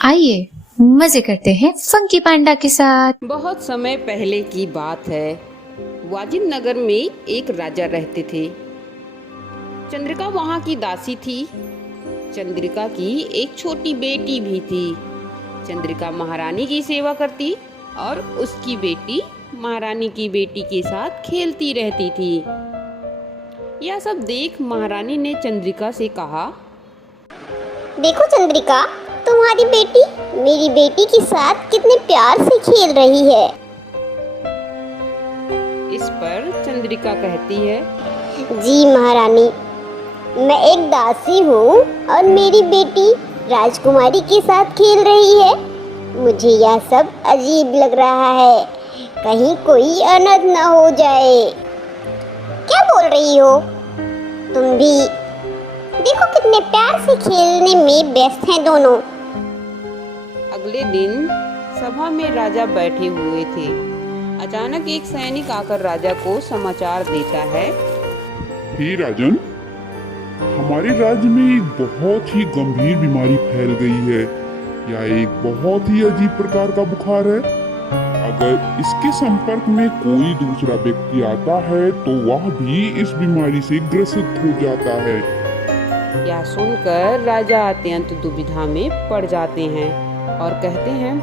आइए मजे करते हैं फंकी पांडा के साथ। बहुत समय पहले की बात है। वाजिद नगर में एक राजा रहते थे। चंद्रिका वहाँ की दासी थी। चंद्रिका की एक छोटी बेटी भी थी। चंद्रिका महारानी की सेवा करती और उसकी बेटी महारानी की बेटी के साथ खेलती रहती थी। यह सब देख महारानी ने चंद्रिका से कहा, देखो चंद्रिका, तुम्हारी बेटी मेरी बेटी के साथ कितने प्यार से खेल रही है। इस पर चंद्रिका कहती है, जी महारानी, मैं एक दासी हूँ और मेरी बेटी राजकुमारी के साथ खेल रही है। मुझे यह सब अजीब लग रहा है, कहीं कोई अनर्थ न हो जाए। क्या बोल रही हो? तुम भी देखो कितने प्यार से खेलने में व्यस्त हैं दोनों। अगले दिन सभा में राजा बैठे हुए थे। अचानक एक सैनिक आकर राजा को समाचार देता है, हे राजन, हमारे राज्य में एक बहुत ही गंभीर बीमारी फैल गई है। यह एक बहुत ही अजीब प्रकार का बुखार है। अगर इसके संपर्क में कोई दूसरा व्यक्ति आता है तो वह भी इस बीमारी से ग्रसित हो जाता है। यह सुनकर राजा अत्यंत दुविधा में पड़ जाते हैं और कहते हैं,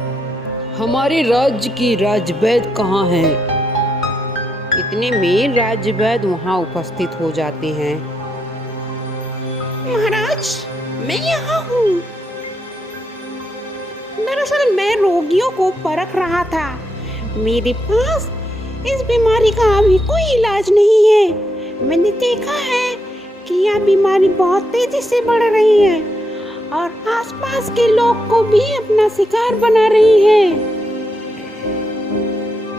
हमारे राज्य की राजवैद्य कहाँ हैं? इतने में राजवैद्य वहाँ उपस्थित हो जाते हैं। महाराज, मैं यहाँ हूँ। दरअसल मैं रोगियों को परख रहा था। मेरे पास इस बीमारी का अभी कोई इलाज नहीं है। मैंने देखा है कि यह बीमारी बहुत तेजी से बढ़ रही है और आसपास के लोग को भी अपना शिकार बना रही है।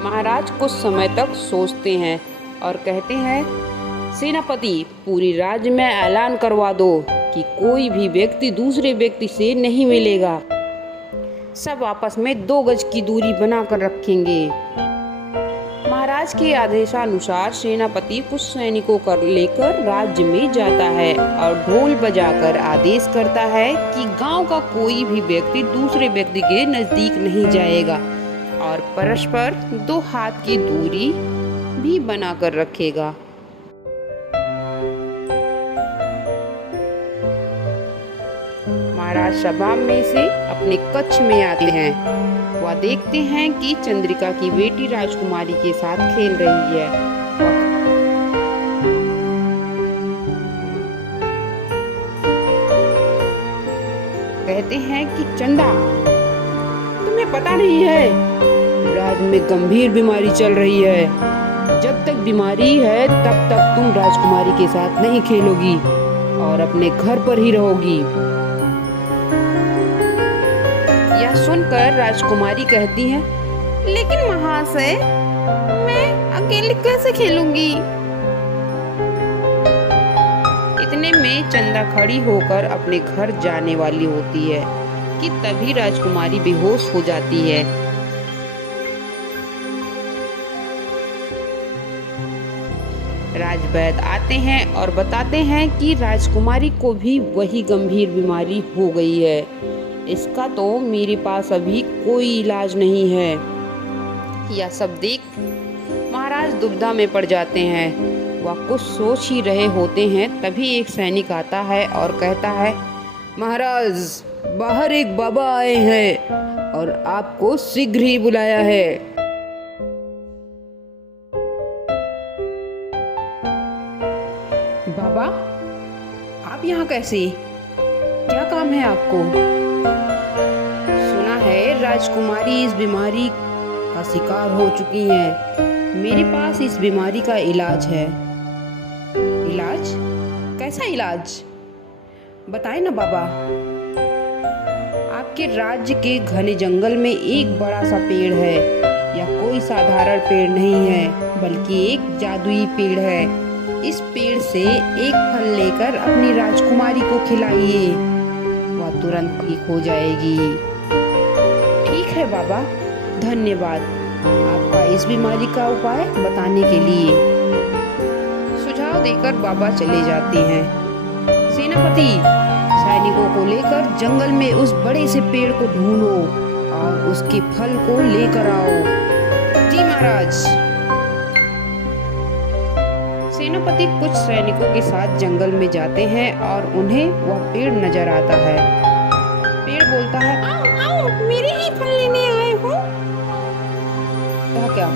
महाराज कुछ समय तक सोचते हैं और कहते हैं, सेनापति, पूरी राज्य में ऐलान करवा दो कि कोई भी व्यक्ति दूसरे व्यक्ति से नहीं मिलेगा। सब आपस में 2 गज की दूरी बनाकर रखेंगे। महाराज के आदेशानुसार सेनापति कुछ सैनिकों को लेकर राज्य में जाता है और ढोल बजाकर आदेश करता है कि गांव का कोई भी व्यक्ति दूसरे व्यक्ति के नजदीक नहीं जाएगा और परस्पर 2 हाथ की दूरी भी बनाकर रखेगा। महाराज सभा में से अपने कक्ष में आते हैं। वह देखते हैं कि चंद्रिका की बेटी राजकुमारी के साथ खेल रही है। कहते हैं कि चंदा, तुम्हें पता नहीं है, राज्य में गंभीर बीमारी चल रही है। जब तक बीमारी है तब तक तुम राजकुमारी के साथ नहीं खेलोगी और अपने घर पर ही रहोगी। यह सुनकर राजकुमारी कहती है, लेकिन महाशय, मैं अकेले कैसे खेलूंगी? इतने में चंदा खड़ी होकर अपने घर जाने वाली होती है कि तभी राजकुमारी बेहोश हो जाती है। राजवैद्य आते हैं और बताते हैं कि राजकुमारी को भी वही गंभीर बीमारी हो गई है। इसका तो मेरे पास अभी कोई इलाज नहीं है। यह सब देख महाराज दुविधा में पड़ जाते हैं। वह कुछ सोच ही रहे होते हैं, तभी एक सैनिक आता है और कहता है, महाराज, बाहर एक बाबा आए हैं और आपको शीघ्र ही बुलाया है। बाबा, आप यहाँ कैसे? क्या काम है आपको? सुना है राजकुमारी इस बीमारी का शिकार हो चुकी है। मेरे पास इस बीमारी का इलाज है। इलाज? कैसा इलाज? बताएं ना बाबा। आपके राज्य के घने जंगल में एक बड़ा सा पेड़ है। यह कोई साधारण पेड़ नहीं है, बल्कि एक जादुई पेड़ है। इस पेड़ से एक फल लेकर अपनी राजकुमारी को खिलाइए, वह तुरंत ठीक हो जाएगी। ठीक है बाबा, धन्यवाद आपका इस बीमारी का उपाय बताने के लिए। सुझाव देकर बाबा चले जाते हैं। सेनापति, सैनिकों को लेकर जंगल में उस बड़े से पेड़ को ढूंढो और उसके फल को लेकर आओ। जी महाराज। सेनापति कुछ सैनिकों के साथ जंगल में जाते हैं और उन्हें वह पेड़ नजर आता है। पेड़ बोलता है, आओ आओ, मेरे ही फल लेने आए हो। क्या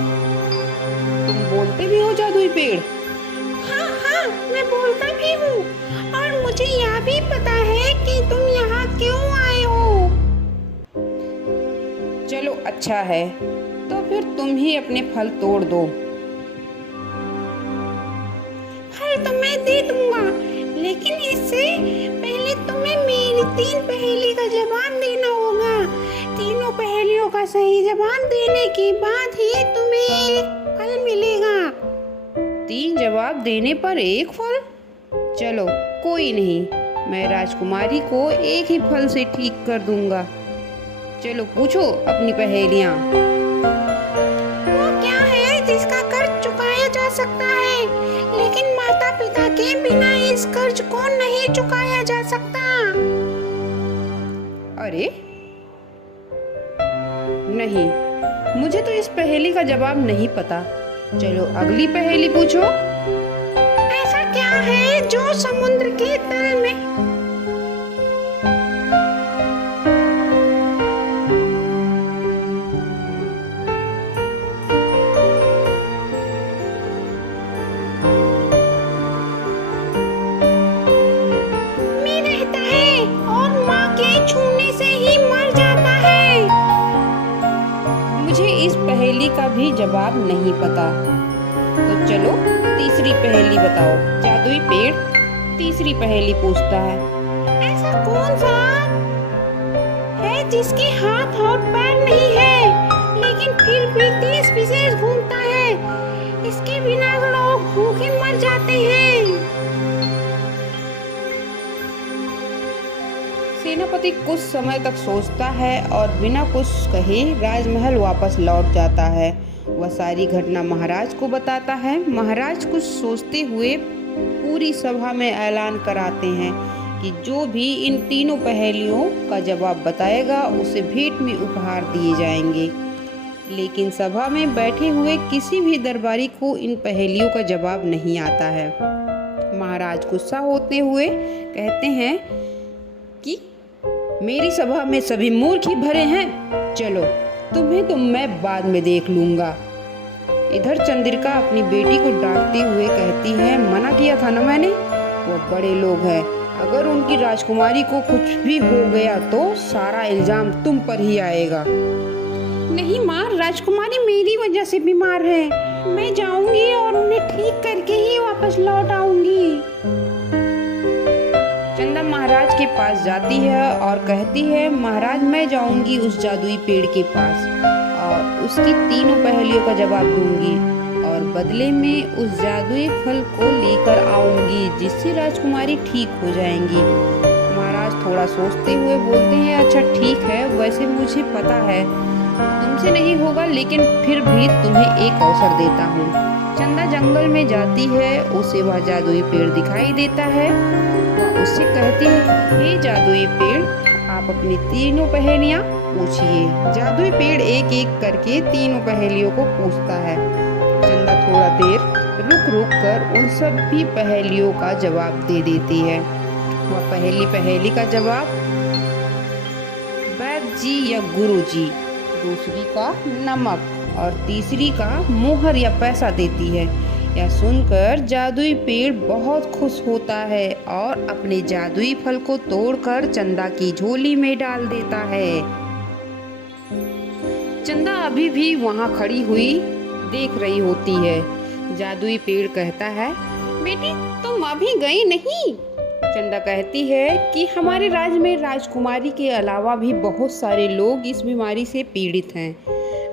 तुम बोलते भी हो जादुई पेड़? हाँ हाँ, मैं बोलता भी हूँ और मुझे यह भी पता है कि तुम यहाँ क्यों आए हो। चलो अच्छा है, तो फिर तुम ही अपने फल तोड़ दो। फल तो मैं दे दूंगा, लेकिन इससे पहले तुम्हें मेरी 3 पहेली का जवाब देना होगा। तीनों पहेलियों का सही जवाब देने के बाद ही तुम्हें एक फल मिलेगा। 3 जवाब देने पर 1 फल? चलो कोई नहीं, मैं राजकुमारी को एक ही फल से ठीक कर दूंगा। चलो पूछो अपनी पहेलियाँ। वो क्या है जिसका कर्ज चुकाया जा सकता है, लेकिन माता पिता के बिना इस कर्ज को नहीं चुकाया जा सकता? अरे नहीं, मुझे तो इस पहेली का जवाब नहीं पता। चलो अगली पहेली पूछो। ऐसा क्या है जो समुद्र के तल में रहता है और माँ के छूने से ही मर जाता है? मुझे इस पहेली का भी जवाब नहीं पता। तो चलो तीसरी पहेली बताओ। जादुई पेड़ तीसरी पहेली पूछता है। ऐसा कौन सा है जिसके हाथ और पैर नहीं है, लेकिन फिर भी देश विदेश घूमता है? इसके बिना लोग भूखे मर जाते हैं। सेनापति कुछ समय तक सोचता है और बिना कुछ कहे राजमहल वापस लौट जाता है। वह सारी घटना महाराज को बताता है। महाराज कुछ सोचते हुए पूरी सभा में ऐलान कराते हैं कि जो भी इन तीनों पहेलियों का जवाब बताएगा उसे भेंट में उपहार दिए जाएंगे। लेकिन सभा में बैठे हुए किसी भी दरबारी को इन पहेलियों का जवाब नहीं आता है। महाराज गुस्सा होते हुए कहते हैं कि मेरी सभा में सभी मूर्ख ही भरे हैं। चलो तुम्हें तो मैं बाद में देख लूंगा। इधर चंद्रिका अपनी बेटी को डांटते हुए कहती है, मना किया था ना मैंने, वो बड़े लोग हैं, अगर उनकी राजकुमारी को कुछ भी हो गया तो सारा इल्जाम तुम पर ही आएगा। नहीं माँ, राजकुमारी मेरी वजह से बीमार है। मैं जाऊंगी और उन्हें ठीक करके ही वापस लौट आऊंगी। चंदा महाराज के पास जाती है और कहती है, महाराज मैं जाऊंगी उस जादुई पेड़ के पास और उसकी तीनों पहेलियों का जवाब दूंगी और बदले में उस जादुई फल को लेकर आऊंगी जिससे राजकुमारी ठीक हो जाएंगी। महाराज थोड़ा सोचते हुए बोलते हैं, अच्छा ठीक है, वैसे मुझे पता है तुमसे नहीं होगा, लेकिन फिर भी तुम्हें एक अवसर देता हूँ। चंदा जंगल में जाती है, उसे वह जादुई पेड़ दिखाई देता है। वह उससे कहती है, हे जादुई पेड़, आप अपनी तीनों पहेलियाँ पूछिए। जादुई पेड़ एक एक करके तीनों पहेलियों को पूछता है। चंदा थोड़ा देर रुक कर उन सभी पहेलियों का जवाब दे देती है। वह पहली पहेली का जवाब वैद्य जी या गुरु जी, दूसरी का नमक और तीसरी का मोहर या पैसा देती है। यह सुनकर जादुई पेड़ बहुत खुश होता है और अपने जादुई फल को तोड़कर चंदा की झोली में डाल देता है। चंदा अभी भी वहाँ खड़ी हुई देख रही होती है। जादुई पेड़ कहता है, बेटी तुम अभी गई नहीं? चंदा कहती है कि हमारे राज्य में राजकुमारी के अलावा भी बहुत सारे लोग इस बीमारी से पीड़ित हैं।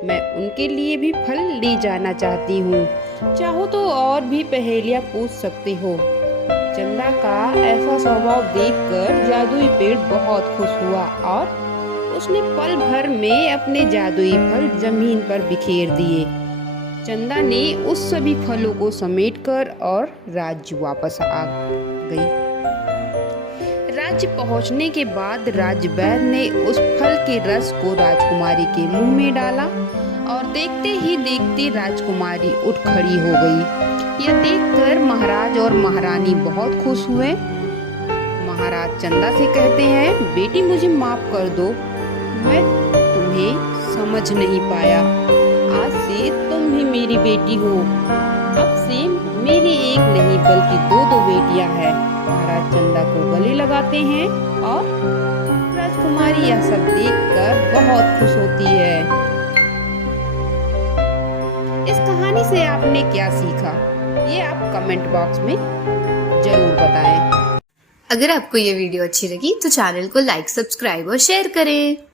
मैं उनके लिए भी फल ले जाना चाहती हूँ। चाहो तो और भी पहेलियाँ पूछ सकते हो। चंदा का ऐसा स्वभाव देखकर जादुई पेड़ बहुत खुश हुआ और उसने पल भर में अपने जादुई फल जमीन पर बिखेर दिए। चंदा ने उस सभी फलों को समेटकर और राज्य वापस आ गई। राज्य राज्य पहुंचने के बाद राजवैद्य ने उस फल के रस को राजकुमारी के मुंह में डाला और देखते ही देखते राजकुमारी उठ खड़ी हो गई। यह देखकर महाराज और महारानी बहुत खुश हुए। महाराज चंदा से कहते हैं, बेटी मुझे माफ कर दो, मैं तुम्हें समझ नहीं पाया। आज से तुम भी मेरी बेटी हो। अब से मेरी एक नहीं बल्कि दो बेटियां हैं। महाराज चंदा को गले लगाते हैं और राजकुमारी यह सब देखकर बहुत खुश होती है। इस कहानी से आपने क्या सीखा, ये आप कमेंट बॉक्स में जरूर बताएं। अगर आपको ये वीडियो अच्छी लगी तो चैनल को लाइक, सब्सक्राइब और शेयर करें।